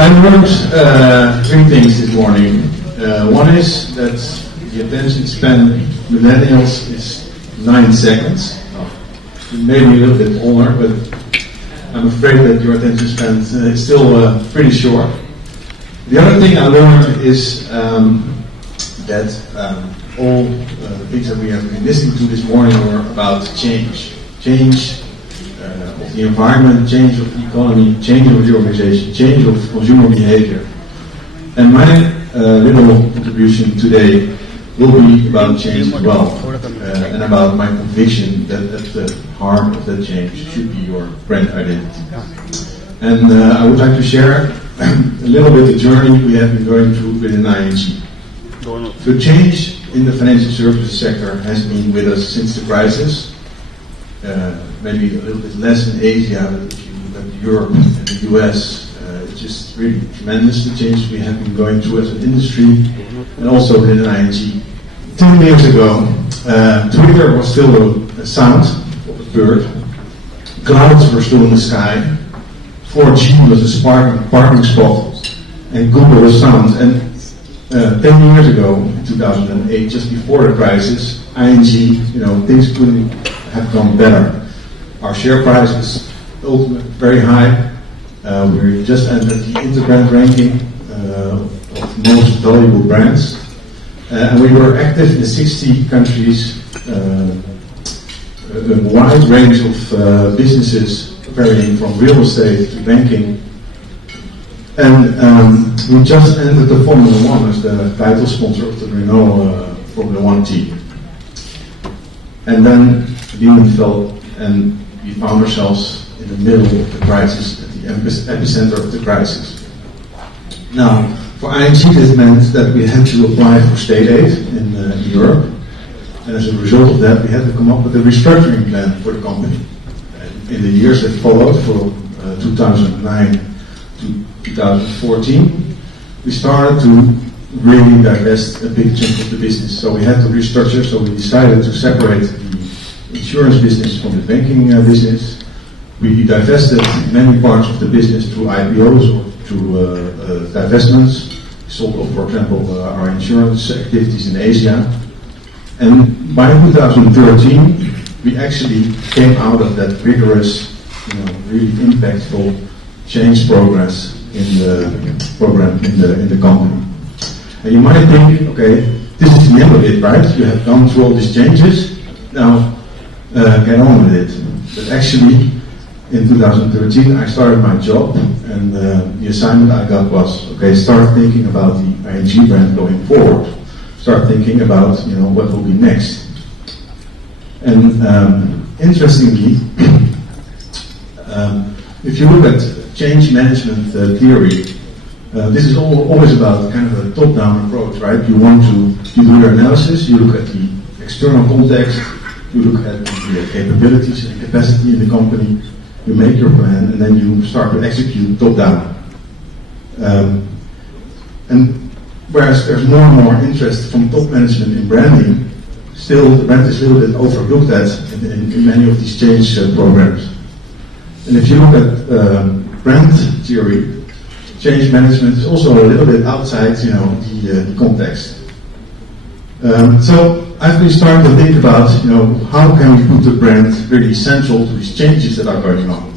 I learned three things this morning. One is that the attention span of millennials is 9 seconds. Maybe a little bit older, but I'm afraid that your attention span is still pretty short. The other thing I learned is that all the things that we have been listening to this morning were about change. Change of the environment, change of the economy, change of the organization, change of consumer behavior. And my little contribution today will be about change as well, and about my conviction that at the heart of that change should be your brand identity. And I would like to share a little bit the journey we have been going through within ING. So change in the financial services sector has been with us since the crisis. Maybe a little bit less in Asia, but if you look at Europe and the US, it's just really tremendous, the changes we have been going through as an industry and also within ING. 10 years ago, Twitter was still a sound of a bird. Clouds were still in the sky. 4G was a sparking spot, and Google was sound. And 10 years ago, in 2008, just before the crisis, ING, things couldn't have gone better. Our share price was ultimately very high. We just entered the Interbrand ranking of most valuable brands. And we were active in 60 countries, a wide range of businesses, varying from real estate to banking. And we just entered the Formula One as the title sponsor of the Renault Formula One team. And then Lehman fell, and we found ourselves in the middle of the crisis, at the epicenter of the crisis. Now, for ING, this meant that we had to apply for state aid in Europe, and as a result of that, we had to come up with a restructuring plan for the company. And in the years that followed, from 2009 to 2014, we started to really divest a big chunk of the business. So we had to restructure, so we decided to separate the insurance business from the banking business. We divested many parts of the business through IPOs or through divestments. We sold off, for example, our insurance activities in Asia. And by 2013, we actually came out of that rigorous, really impactful change progress in the program in the company. And you might think, okay, this is the end of it, right? You have gone through all these changes. Now, get on with it. But actually, in 2013, I started my job, and the assignment I got was, okay, start thinking about the ING brand going forward. Start thinking about, what will be next. And interestingly, if you look at change management theory, this is always about kind of a top-down approach, right? You do your analysis, you look at the external context, you look at the capabilities and capacity in the company, you make your plan, and then you start to execute top-down. And whereas there's more and more interest from top management in branding, still the brand is a little bit overlooked at in many of these change programs. And if you look at brand theory, change management is also a little bit outside, the context. So I've been starting to think about, how can we put the brand really central to these changes that are going on.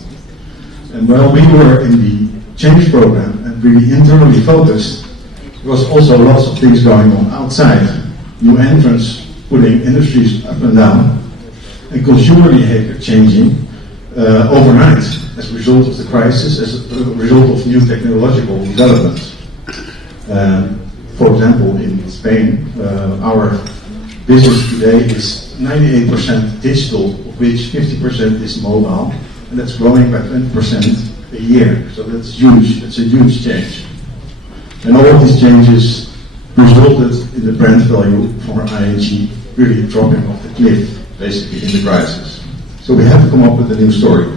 And while we were in the change program and really internally focused, there was also lots of things going on outside. New entrants putting industries up and down, and consumer behavior changing overnight as a result of the crisis, as a result of new technological developments. For example, in Spain, our business today is 98% digital, of which 50% is mobile, and that's growing by 20% a year. So that's huge. That's a huge change. And all of these changes resulted in the brand value for ING really dropping off the cliff, basically, in the crisis. So we have to come up with a new story.